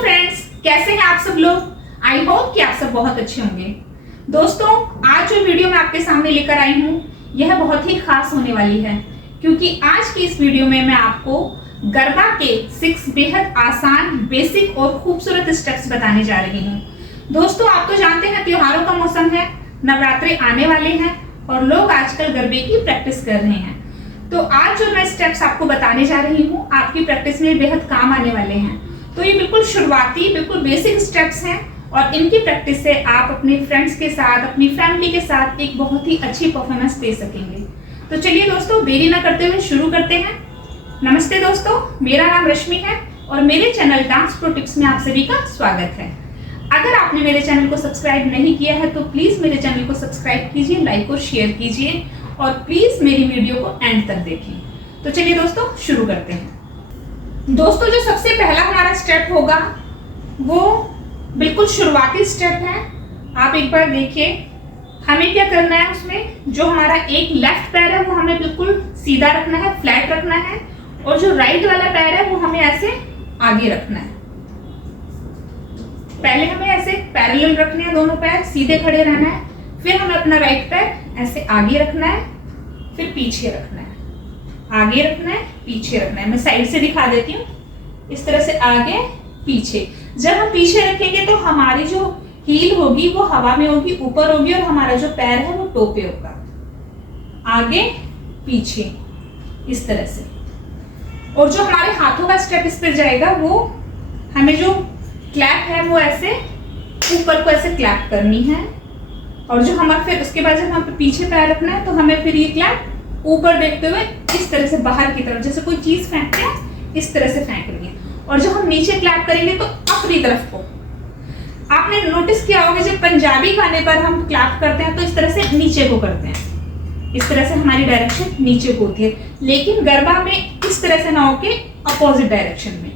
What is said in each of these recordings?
Friends, कैसे हैं आप सब लोग। आई होप कि आप सब बहुत अच्छे होंगे। दोस्तों, आज जो वीडियो मैं आपके सामने लेकर आई हूँ यह बहुत ही खास होने वाली है, क्योंकि आज की इस वीडियो में मैं आपको गरबा के 6 बेहद आसान, बेसिक और खूबसूरत स्टेप्स बताने जा रही हूँ। दोस्तों, आप तो जानते हैं त्योहारों का मौसम है, नवरात्रे आने वाले हैं और लोग आजकल गरबे की प्रैक्टिस कर रहे हैं। तो आज जो मैं स्टेप्स आपको बताने जा रही हूँ आपकी प्रैक्टिस में बेहद काम आने वाले हैं। तो ये बिल्कुल शुरुआती, बिल्कुल बेसिक स्टेप्स हैं और इनकी प्रैक्टिस से आप अपने फ्रेंड्स के साथ, अपनी फैमिली के साथ एक बहुत ही अच्छी परफॉर्मेंस दे सकेंगे। तो चलिए दोस्तों, देरी ना करते हुए शुरू करते हैं। नमस्ते दोस्तों, मेरा नाम रश्मि है और मेरे चैनल डांस प्रो टिप्स में आप सभी का स्वागत है। अगर आपने मेरे चैनल को सब्सक्राइब नहीं किया है तो प्लीज मेरे चैनल को सब्सक्राइब कीजिए, लाइक और शेयर कीजिए और प्लीज मेरी वीडियो को एंड तक देखें। तो चलिए दोस्तों, शुरू करते हैं। दोस्तों, जो सबसे पहला हमारा स्टेप होगा वो बिल्कुल शुरुआती स्टेप है। आप एक बार देखिए, हमें क्या करना है, उसमें जो हमारा एक लेफ्ट पैर है वो हमें बिल्कुल सीधा रखना है, फ्लैट रखना है, और जो राइट वाला पैर है वो हमें ऐसे आगे रखना है। पहले हमें ऐसे पैरेलल रखने हैं, दोनों पैर सीधे खड़े रहना है, फिर हमें अपना राइट पैर ऐसे आगे रखना है, फिर पीछे रखना है, आगे रखना है, पीछे रखना है। मैं साइड से दिखा देती हूँ, इस तरह से आगे पीछे। जब हम पीछे रखेंगे तो हमारी जो हील होगी वो हवा में होगी, ऊपर होगी, और हमारा जो पैर है वो टो पे होगा। आगे पीछे इस तरह से। और जो हमारे हाथों का स्टेप इस पर जाएगा, वो हमें जो क्लैप है वो ऐसे ऊपर को ऐसे क्लैप करनी है, और जो हमारा फिर उसके बाद जब हम पीछे पैर रखना है तो हमें फिर ये क्लैप ऊपर देखते हुए इस तरह से बाहर की तरफ, जैसे कोई चीज फेंकते हैं इस तरह से फेंक रही है। और जब हम नीचे क्लैप करेंगे तो अपनी तरफ को। आपने नोटिस किया होगा जब पंजाबी गाने पर हम क्लैप करते हैं तो इस तरह से नीचे को करते हैं, इस तरह से हमारी डायरेक्शन नीचे को होती है। लेकिन गरबा में इस तरह से ना होके अपोजिट डायरेक्शन में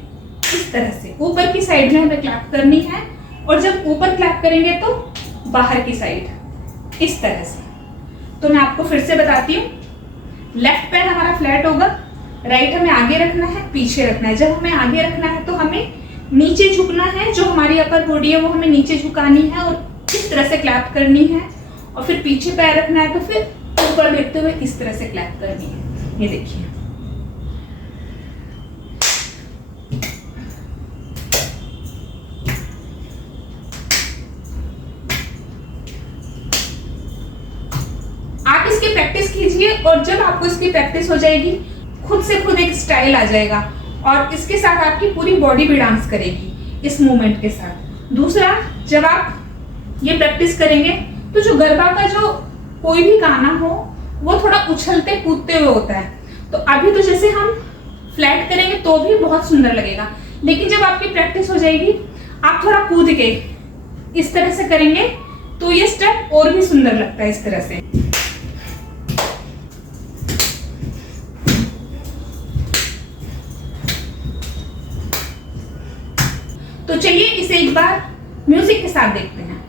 इस तरह से ऊपर की साइड में हमें क्लैप करनी है, और जब ऊपर क्लैप करेंगे तो बाहर की साइड इस तरह से। तो मैं आपको फिर से बताती हूँ, लेफ्ट पैर हमारा फ्लैट होगा, राइट हमें आगे रखना है, पीछे रखना है। जब हमें आगे रखना है तो हमें नीचे झुकना है, जो हमारी अपर बॉडी है वो हमें नीचे झुकानी है और इस तरह से क्लैप करनी है। और फिर पीछे पैर रखना है तो फिर ऊपर देखते हुए इस तरह से क्लैप करनी है। ये देखिए, आप इसकी प्रैक्टिस कीजिए और जब आपको इसकी प्रैक्टिस हो जाएगी खुद से खुद एक स्टाइल आ जाएगा और इसके साथ आपकी पूरी बॉडी भी डांस करेगी इस मूवमेंट के साथ। दूसरा, जब आप ये प्रैक्टिस करेंगे तो जो गरबा का जो कोई भी गाना हो वो थोड़ा उछलते कूदते हुए होता है। तो अभी तो जैसे हम फ्लैट करेंगे तो भी बहुत सुंदर लगेगा, लेकिन जब आपकी प्रैक्टिस हो जाएगी आप थोड़ा कूद के इस तरह से करेंगे तो ये स्टेप और भी सुंदर लगता है इस तरह से। तो चलिए इसे एक बार म्यूजिक के साथ देखते हैं।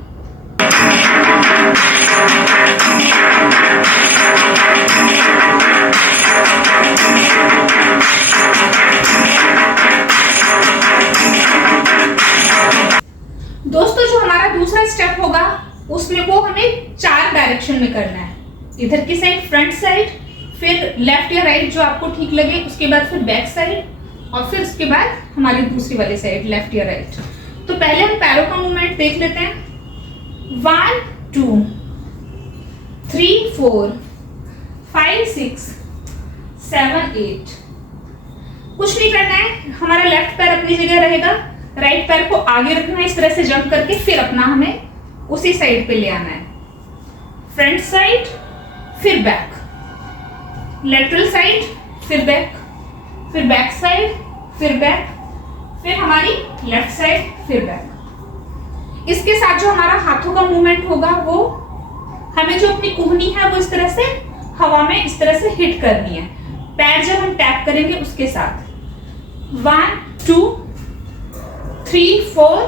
दोस्तों, जो हमारा दूसरा स्टेप होगा उसमें वो हमें 4 डायरेक्शन में करना है। इधर की साइड, फ्रंट साइड, फिर लेफ्ट या राइट जो आपको ठीक लगे, उसके बाद फिर बैक साइड, और फिर उसके बाद हमारी दूसरी वाली साइड, लेफ्ट या राइट। तो पहले हम पैरों का मूवमेंट देख लेते हैं। 1 2 3 4 5 6 7 8। कुछ नहीं करना है, हमारा लेफ्ट पैर अपनी जगह रहेगा, राइट पैर को आगे रखना है इस तरह से जंप करके, फिर अपना हमें उसी साइड पे ले आना है। फ्रंट साइड, फिर बैक, लेटरल साइड, फिर बैक, फिर बैक साइड, फिर बैक, फिर हमारी लेफ्ट साइड, फिर बैक। इसके साथ जो हमारा हाथों का मूवमेंट होगा वो हमें जो अपनी कोहनी है वो इस तरह से हवा में इस तरह से हिट करनी है, पैर जब हम टैप करेंगे उसके साथ। 1 2 3 4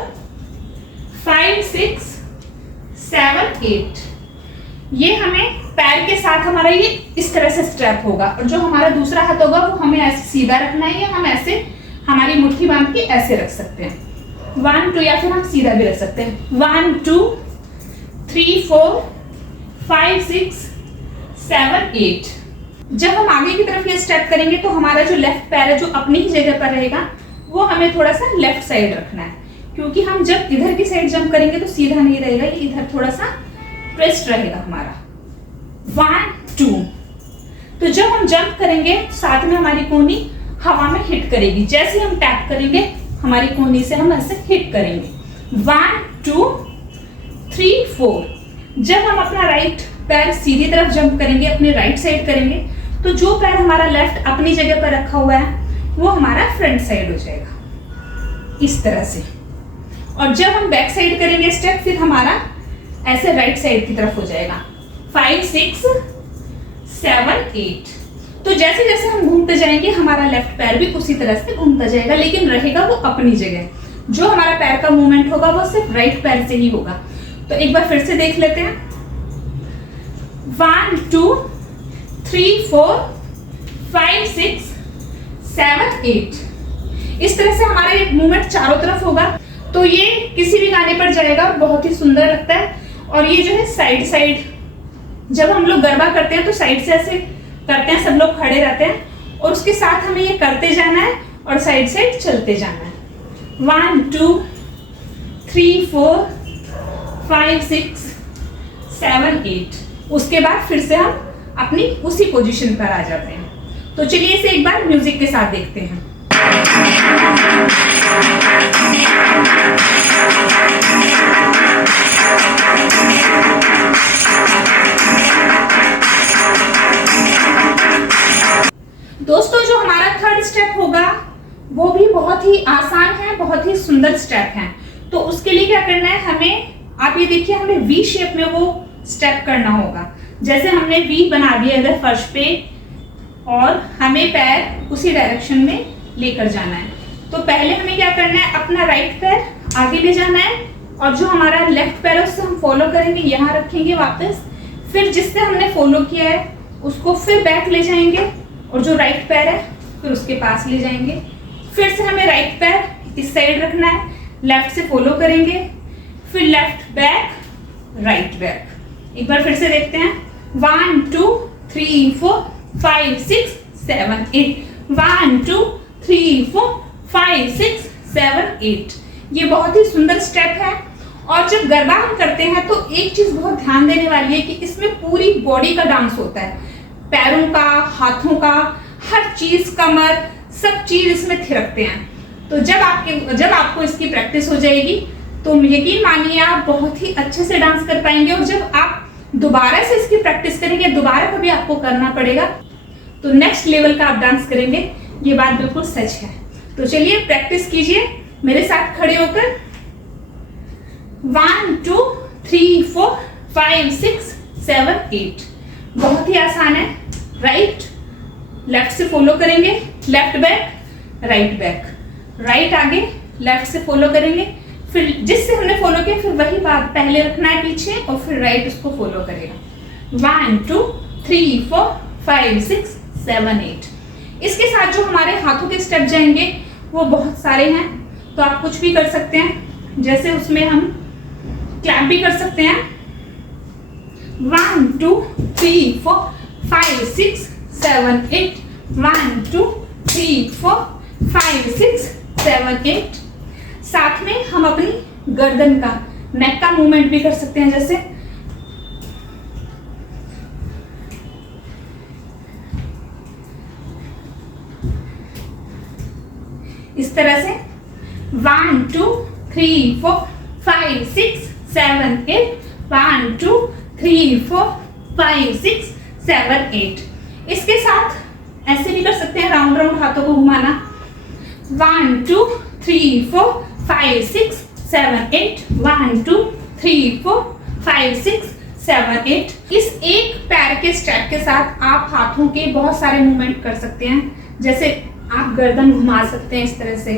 5 6 7 8। ये हमें पैर के साथ हमारा ये इस तरह से स्टेप होगा, और जो हमारा दूसरा हाथ होगा वो हमें ऐसे सीधा रखना है, या हम ऐसे हमारी मुट्ठी बांध के ऐसे रख सकते हैं। 1 2, या फिर हम सीधा भी रख सकते हैं 1 2 3 4 5 6 7 8। जब हम आगे की तरफ ये स्टेप करेंगे तो हमारा जो लेफ्ट पैर है जो अपनी ही जगह पर रहेगा वो हमें थोड़ा सा लेफ्ट साइड रखना है, क्योंकि हम जब इधर की साइड जंप करेंगे तो सीधा नहीं रहेगा, ये इधर थोड़ा सा ट्विस्ट रहेगा हमारा। 1 2। तो जब हम जंप करेंगे साथ में हमारी कोहनी हवा में हिट करेगी, जैसे हम टैप करेंगे हमारी कोहनी से हम ऐसे हिट करेंगे। 1 2 3 4। जब हम अपना राइट पैर सीधी तरफ जंप करेंगे, अपने राइट साइड करेंगे, तो जो पैर हमारा लेफ्ट अपनी जगह पर रखा हुआ है वो हमारा फ्रंट साइड हो जाएगा इस तरह से। और जब हम बैक साइड करेंगे स्टेप, फिर हमारा ऐसे राइट साइड की तरफ हो जाएगा। 5 6 7 8। तो जैसे जैसे हम घूमते जाएंगे हमारा लेफ्ट पैर भी उसी तरह से घूमता जाएगा, लेकिन रहेगा वो अपनी जगह। जो हमारा पैर का मूवमेंट होगा वो सिर्फ राइट पैर से ही होगा। तो एक बार फिर से देख लेते हैं। 1 2 3 4 5 6 7 8। इस तरह से हमारा ये मूवमेंट चारों तरफ होगा। तो ये किसी भी गाने पर जाएगा और बहुत ही सुंदर लगता है। और ये जो है साइड साइड, जब हम लोग गरबा करते हैं तो साइड से ऐसे करते हैं, सब लोग खड़े रहते हैं और उसके साथ हमें ये करते जाना है और साइड साइड चलते जाना है। 1 2 3 4 5 6 7 8। उसके बाद फिर से हम अपनी उसी पोजीशन पर आ जाते हैं। तो चलिए इसे एक बार म्यूजिक के साथ देखते हैं। दोस्तों, जो हमारा थर्ड स्टेप होगा वो भी बहुत ही आसान है, बहुत ही सुंदर स्टेप है। तो उसके लिए क्या करना है, हमें आप ये देखिए, हमें वी शेप में वो स्टेप करना होगा। जैसे हमने वी बना दिया इधर फर्श पे और हमें पैर उसी डायरेक्शन में लेकर जाना है। तो पहले हमें क्या करना है, अपना राइट पैर आगे ले जाना है और जो हमारा लेफ्ट पैर है उससे हम फॉलो करेंगे, यहाँ रखेंगे वापस। फिर जिससे हमने फॉलो किया है उसको फिर बैक ले जाएंगे और जो राइट पैर है फिर उसके पास ले जाएंगे। फिर से हमें राइट पैर इस साइड रखना है, लेफ्ट से फॉलो करेंगे, फिर लेफ्ट बैक राइट बैक। एक बार फिर से देखते हैं। 1 2 3 4 5 6 7 8। 1 2 3 4 5 6 7 8। ये बहुत ही सुंदर स्टेप है। और जब गरबा हम करते हैं तो एक चीज बहुत ध्यान देने वाली है कि इसमें पूरी बॉडी का डांस होता है, पैरों का, हाथों का, हर चीज, कमर, सब चीज इसमें थिरकते हैं। तो जब आपको इसकी प्रैक्टिस हो जाएगी तो यकीन मानिए आप बहुत ही अच्छे से डांस कर पाएंगे। और जब आप दोबारा से इसकी प्रैक्टिस करेंगे, दोबारा कभी आपको करना पड़ेगा तो नेक्स्ट लेवल का आप डांस करेंगे, ये बात बिल्कुल सच है। तो चलिए प्रैक्टिस कीजिए मेरे साथ खड़े होकर। 1 2 3 4 5 6 7 8। बहुत ही आसान है। राइट लेफ्ट से फॉलो करेंगे, left back right back, right आगे लेफ्ट से फॉलो करेंगे, फिर जिससे हमने फॉलो किया फिर वही बात पहले रखना है पीछे और फिर राइट उसको फॉलो करेगा। 1 2 3 4 5 6 7 8। इसके साथ जो हमारे हाथों के स्टेप जाएंगे वो बहुत सारे हैं, तो आप कुछ भी कर सकते हैं। जैसे उसमें हम क्लैप भी कर सकते हैं। 1 2 3 4 5 6 7 8। 1 2 3 4 5 6 7 8। साथ में हम अपनी गर्दन का, नेक का मूवमेंट भी कर सकते हैं। जैसे इस तरह से 1 2 3 4 5 6 7 8। 1 2 3 4 5 6 7 8। इसके साथ ऐसे भी कर सकते हैं, राउंड राउंड हाथों को घुमाना। 1 2 3 4 5 6 7 8। 1 2 3 4 5 6 7 8। इस एक पैर के स्टेप के साथ आप हाथों के बहुत सारे मूवमेंट कर सकते हैं। जैसे आप गर्दन घुमा सकते हैं इस तरह से,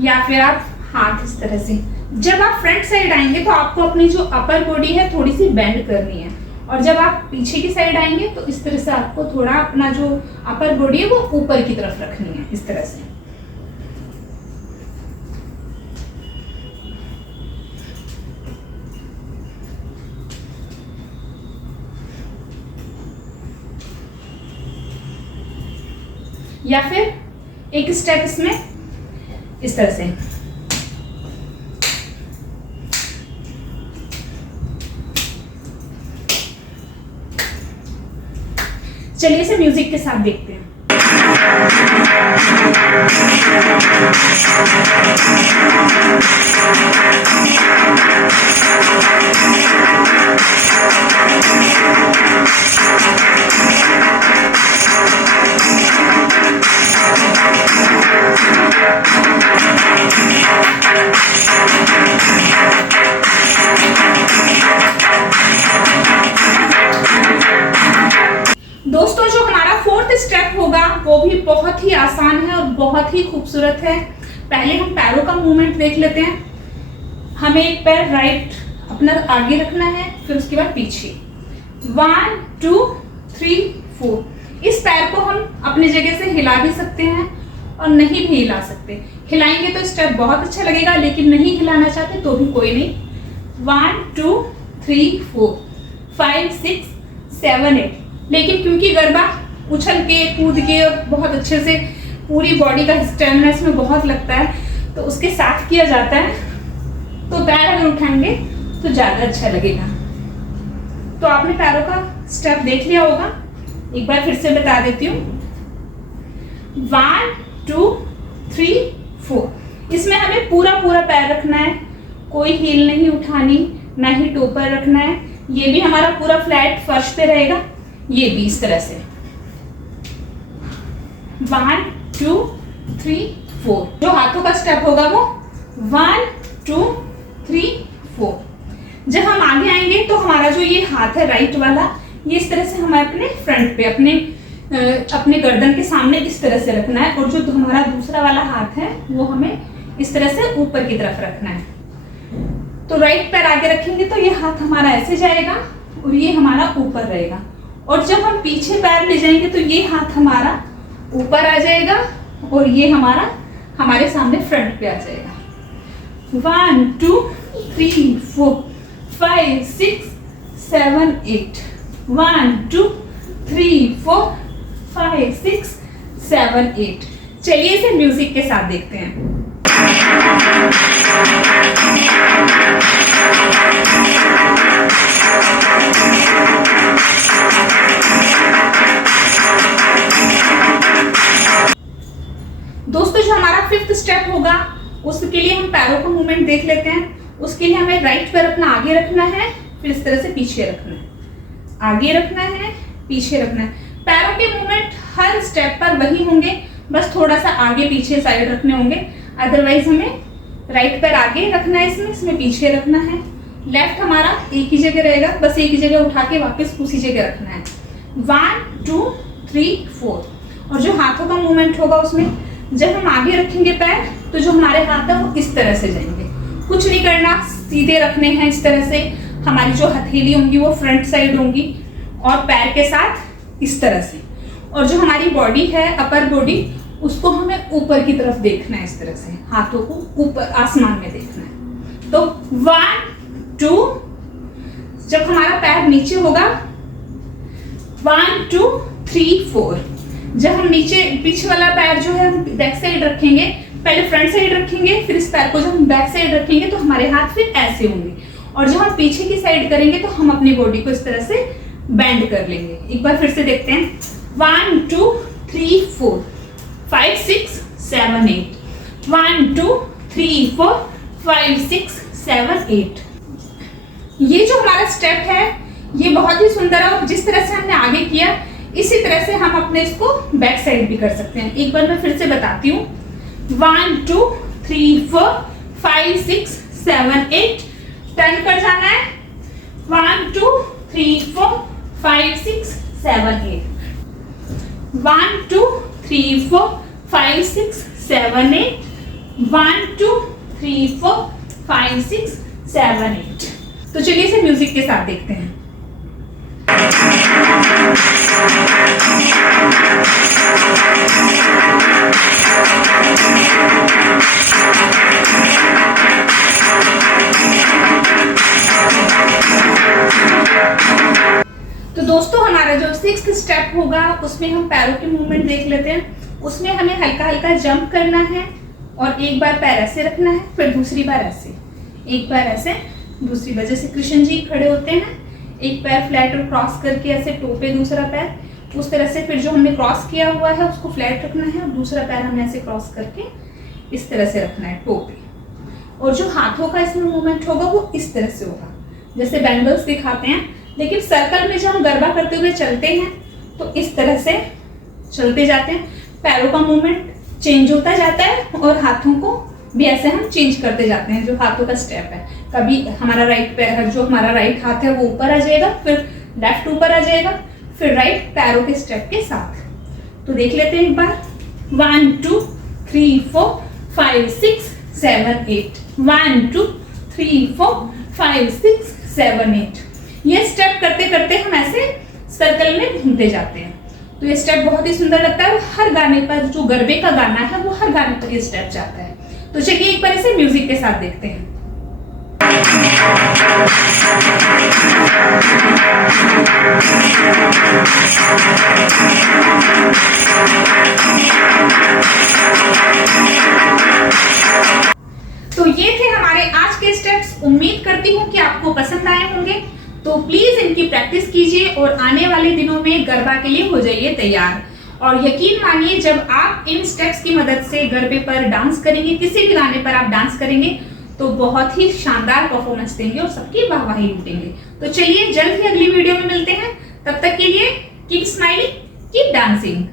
या फिर आप हाथ इस तरह से। जब आप फ्रंट साइड आएंगे तो आपको अपनी जो अपर बॉडी है थोड़ी सी बेंड करनी है, और जब आप पीछे की साइड आएंगे तो इस तरह से आपको थोड़ा अपना जो अपर बॉडी है वो ऊपर की तरफ रखनी है, इस तरह से। या फिर एक स्टेप इसमें इस तरह से। चलिए इसे म्यूजिक के साथ देखते हैं। दोस्तों जो हमारा फोर्थ स्टेप होगा वो भी बहुत ही आसान है और बहुत ही खूबसूरत है। पहले हम पैरों का मूवमेंट देख लेते हैं। हमें एक पैर राइट अपना आगे रखना है, फिर उसके बाद पीछे। 1 2 3 4। इस पैर को हम अपनी जगह से हिला भी सकते हैं और नहीं भी हिला सकते। हिलाएंगे तो स्टेप बहुत अच्छा लगेगा, लेकिन नहीं हिलाना चाहते तो भी कोई नहीं। 1 2 3 4 5 6 7 8। लेकिन क्योंकि गरबा उछल के कूद के और बहुत अच्छे से पूरी बॉडी का स्टेमिना इसमें बहुत लगता है, तो उसके साथ किया जाता है, तो पैर अगर उठाएंगे तो ज़्यादा अच्छा लगेगा। तो आपने पैरों का स्टेप देख लिया होगा, एक बार फिर से बता देती हूँ। 1 2 3 4। इसमें हमें पूरा पूरा पैर रखना है, कोई हील नहीं उठानी, ना ही टोपर रखना है। ये भी हमारा पूरा फ्लैट फर्श पे रहेगा, ये भी इस तरह से। 1 2 3 4। जो हाथों का स्टेप होगा वो 1 2 3 4। जब हम आगे आएंगे तो हमारा जो ये हाथ है राइट वाला, ये इस तरह से हमें अपने फ्रंट पे अपने गर्दन के सामने इस तरह से रखना है, और जो हमारा दूसरा वाला हाथ है वो हमें इस तरह से ऊपर की तरफ रखना है। तो राइट पैर आगे रखेंगे तो ये हाथ हमारा ऐसे जाएगा और ये हमारा ऊपर रहेगा, और जब हम पीछे पैर ले जाएंगे तो ये हाथ हमारा ऊपर आ जाएगा और ये हमारे सामने फ्रंट पे आ जाएगा। 1 2 3 4 5 6 7 8। 1 2 3 4 5 6 7 8। चलिए इसे म्यूजिक के साथ देखते हैं। दोस्तों जो हमारा फिफ्थ स्टेप होगा उसके लिए हम पैरों का मूवमेंट देख लेते हैं। उसके लिए हमें राइट पैर अपना आगे रखना है, फिर इस तरह से पीछे रखना है, आगे रखना है, पीछे रखना है। पैरों के मूवमेंट हर स्टेप पर वही होंगे, बस थोड़ा सा आगे पीछे साइड रखने होंगे। अदरवाइज हमें राइट पैर आगे रखना है, इसमें पीछे रखना है। लेफ्ट हमारा एक ही जगह रहेगा, बस एक ही जगह उठा के वापस उसी जगह रखना है। 1 2 3 4। और जो हाथों का मूवमेंट होगा उसमें जब हम आगे रखेंगे पैर तो जो हमारे हाथ है वो इस तरह से जाएंगे, कुछ नहीं करना, सीधे रखने हैं इस तरह से। हमारी जो हथेली होंगी वो फ्रंट साइड होंगी और पैर के साथ इस तरह से। और जो हमारी बॉडी है, अपर बॉडी, उसको हमें ऊपर की तरफ देखना है, इस तरह से हाथों को ऊपर आसमान में देखना है। तो 1 2। जब हमारा पैर नीचे होगा 1 2 3 4। जब हम नीचे पीछे वाला पैर जो है हम बैक साइड रखेंगे, पहले फ्रंट साइड रखेंगे, फिर इस पैर को जब हम बैक साइड रखेंगे तो हमारे हाथ फिर ऐसे होंगे, और जब हम पीछे की साइड करेंगे तो हम अपनी बॉडी को इस तरह से बेंड कर लेंगे। एक बार फिर से देखते हैं। 1 2 3 4 5 6 7 8। 1 2 3 4 5 6 7 8। ये जो हमारा स्टेप है ये बहुत ही सुंदर है, और जिस तरह से हमने आगे किया इसी तरह से हम अपने इसको बैक साइड भी कर सकते हैं। एक बार मैं फिर से बताती हूँ। 1 2 3 4 5 6 7 8। टर्न कर जाना है। 1 2 3 4 5 6 7 8। 1 2 3 4 5 6 7 8। 1 2 3 4 5 6 7 8। तो चलिए इसे म्यूजिक के साथ देखते हैं। तो दोस्तों हमारा जो सिक्स्थ स्टेप होगा उसमें हम पैरों के मूवमेंट देख लेते हैं। उसमें हमें हल्का हल्का जंप करना है और एक बार पैर ऐसे रखना है, फिर दूसरी बार ऐसे, एक बार ऐसे, दूसरी बार। जैसे कृष्ण जी खड़े होते हैं, एक पैर फ्लैट और क्रॉस करके ऐसे टो पे दूसरा पैर, उस तरह से फिर जो हमने क्रॉस किया हुआ है उसको फ्लैट रखना है और दूसरा पैर हमें ऐसे क्रॉस करके इस तरह से रखना है टो पे। और जो हाथों का इसमें मूवमेंट होगा वो इस तरह से होगा, जैसे बैंगल्स दिखाते हैं, लेकिन सर्कल में जब हम गरबा करते हुए चलते हैं तो इस तरह से चलते जाते हैं, पैरों का मूवमेंट चेंज होता जाता है और हाथों को भी ऐसे हम चेंज करते जाते हैं। जो हाथों का स्टेप है, कभी हमारा राइट पैर, जो हमारा राइट हाथ है वो ऊपर आ जाएगा, फिर लेफ्ट ऊपर आ जाएगा, फिर राइट पैरों के स्टेप के साथ। तो देख लेते हैं एक बार। 1 2 3 4 5 6 7 8, 1 2 3 4 5 6 7 8। ये स्टेप करते करते हम ऐसे सर्कल में घूमते जाते हैं। तो ये स्टेप बहुत ही सुंदर लगता है। हर गाने पर, जो गरबे का गाना है वो हर गाने पर ये स्टेप जाता है। तो चलिए एक बार इसे म्यूजिक के साथ देखते हैं। तो ये थे हमारे आज के स्टेप्स। उम्मीद करती हूँ कि आपको पसंद आए होंगे। तो प्लीज इनकी प्रैक्टिस कीजिए और आने वाले दिनों में गरबा के लिए हो जाइए तैयार। और यकीन मानिए, जब आप इन स्टेप्स की मदद से गरबे पर डांस करेंगे, किसी भी गाने पर आप डांस करेंगे, तो बहुत ही शानदार परफॉर्मेंस देंगे और सबकी वाहवाही लूटेंगे। तो चलिए जल्द ही अगली वीडियो में मिलते हैं। तब तक के लिए कीप स्माइलिंग, कीप डांसिंग।